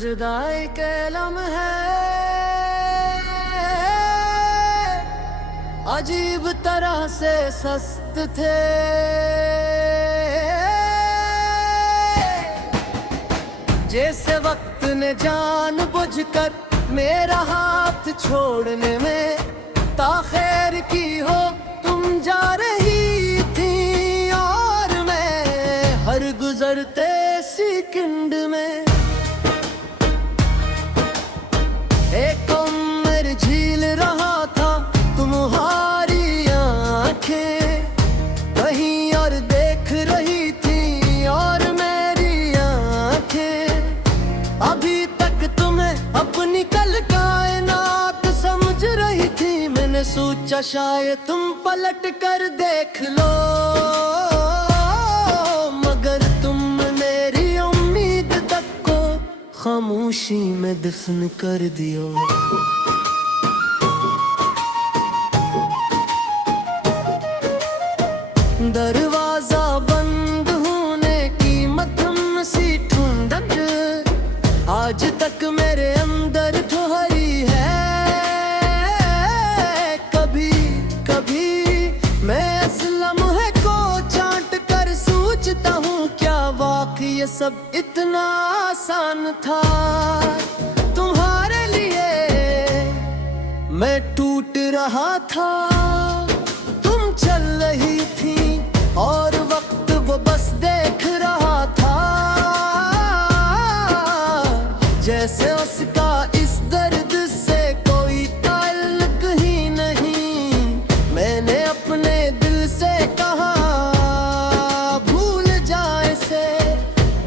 जुदाई के लम्हे अजीब तरह से सस्त थे। जैसे वक्त ने जानबूझकर मेरा हाथ छोड़ने में ताख़ीर की हो। तुम जा रही थी और मैं हर गुजरते सेकंड में एक उम्र झील रहा था तुम्हारी आंखें, कहीं और देख रही थी और मेरी आंखें अभी तक तुम्हें अपनी कल कायनात समझ रही थी। मैंने सोचा शायद तुम पलट कर देख लो, मगर तुम मेरी उम्मीद तक को खामोशी में दफन कर दियो। दरवाजा बंद होने की मध्यम सी ठंडक आज तक मेरे अंदर ठहरी है। कभी कभी मैं इस लम्हे को चाट कर सोचता हूँ, क्या वाकई ये सब इतना आसान था। तुम्हारे लिए मैं टूट रहा था, तुम चल रही थी और वक्त वो बस देख रहा था। जैसे उसका इस दर्द से कोई ताल्लुक ही नहीं। मैंने अपने दिल से कहा भूल जाए से,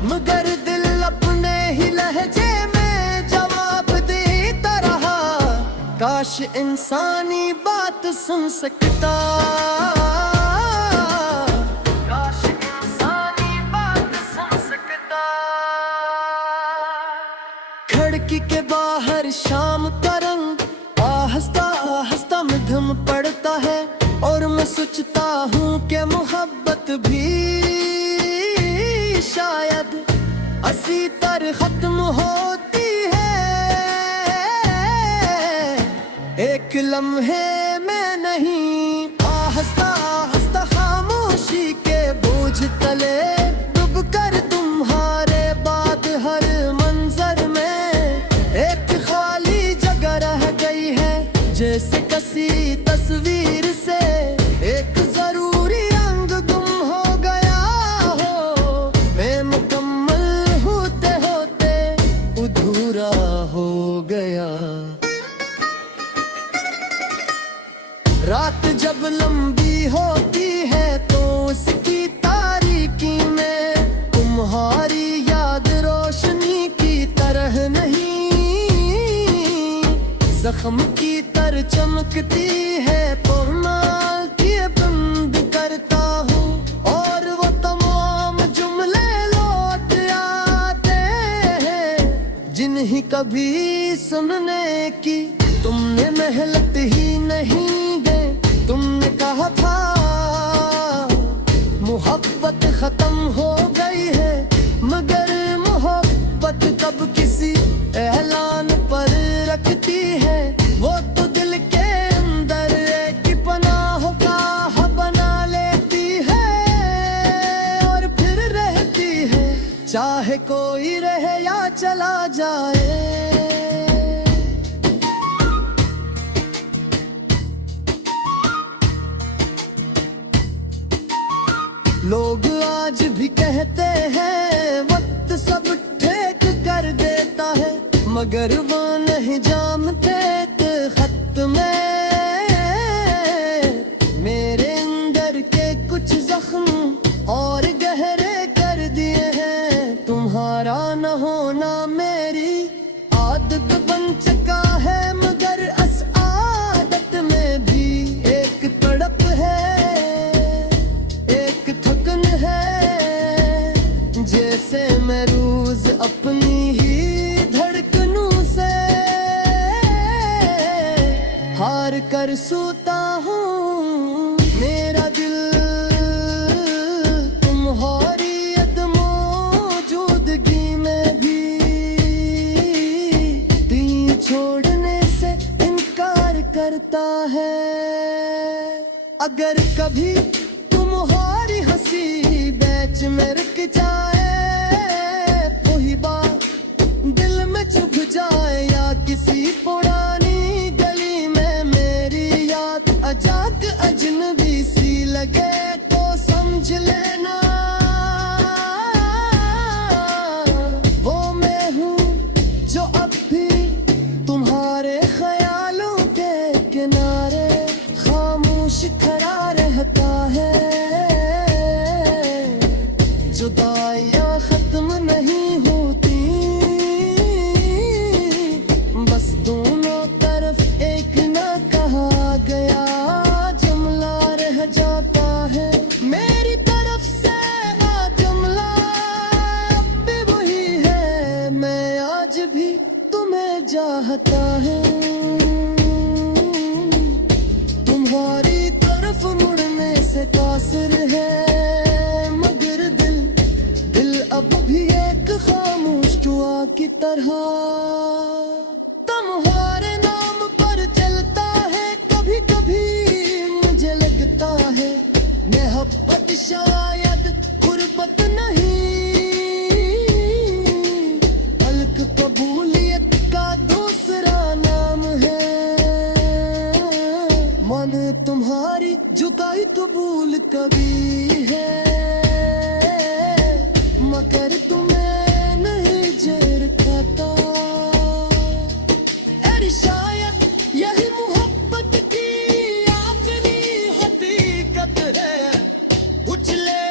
मगर दिल अपने ही लहजे में जवाब देता रहा। काश इंसानी बात सुन सकता, काश इंसानी बात सुन सकता। खिड़की के बाहर शाम का रंग आहिस्ता आहिस्ता मध्यम पड़ता है और मैं सोचता हूँ कि मोहब्बत भी शायद इसी तरह खत्म होती है। एक लम्हे में नहीं, आहिस्ता आहिस्ता खामोशी के बोझ तले डूब कर तुम्हारे बाद हर मंजर में एक खाली जगह रह गई है। जैसे किसी तस्वीर से एक जरूरी अंग गुम हो गया हो। मैं मुकम्मल होते होते अधूरा हो गया। रात जब लंबी होती है तो उसकी तारीकी में तुम्हारी याद रोशनी की तरह नहीं, जख्म की तरह चमकती है। तो मैं किए बंद करता हूँ और वो तमाम जुमले लौट आते हैं जिन्हें कभी सुनने की तुमने मेहनत ही नहीं दे। तुमने कहा था मोहब्बत खत्म हो गई है, मगर मोहब्बत कब किसी ऐलान पर रखती है। वो तो दिल के अंदर एक पनाह गाह बना लेती है और फिर रहती है, चाहे कोई रहे या चला जाए। लोग आज भी कहते हैं वक्त सब ठीक कर देता है, मगर वो नहीं जानते कि खत में मेरे अंदर के कुछ जख्म और गहरे कर दिए हैं। तुम्हारा न होना मेरी आदत बन चुका है, मगर इस आदत में भी एक तड़प है, एक थकन है। जैसे मैं रोज अपनी ही धड़कनों से हार कर सोता हूँ। मेरा दिल कभी तुम्हारी हंसी बैच में रुक जाए, कोई बात दिल में चुभ जाए, या किसी पुरानी गली में मेरी याद अचानक अजनबी सी लगे तो समझ लेना वो मैं हूँ जो अब भी तुम्हारे ख्यालों के किनारे खामोश खड़ा रहता है। जुदाइयाँ खत्म नहीं होती, बस दोनों तरफ एक न कहा गया जुमला रह जाता है। मेरी तरफ से आ जुमला अब भी वही है, मैं आज भी तुम्हें चाहता है। तुम्हारी तरफ मुड़ने से कासिर है, मगर दिल अब भी एक खामोश दुआ की तरह तुम्हारे नाम पर चलता है। कभी कभी मुझे लगता है मोहब्बत शायद गुर्बत नहीं, हल्क कबूलियत का दूसरा नाम है। मन तुम्हारी जुदाई कबूल कभी है, मगर तुम्हें नहीं जेर खाता। अरे शायद यही मोहब्बत की आखिरी हकीकत है, उछले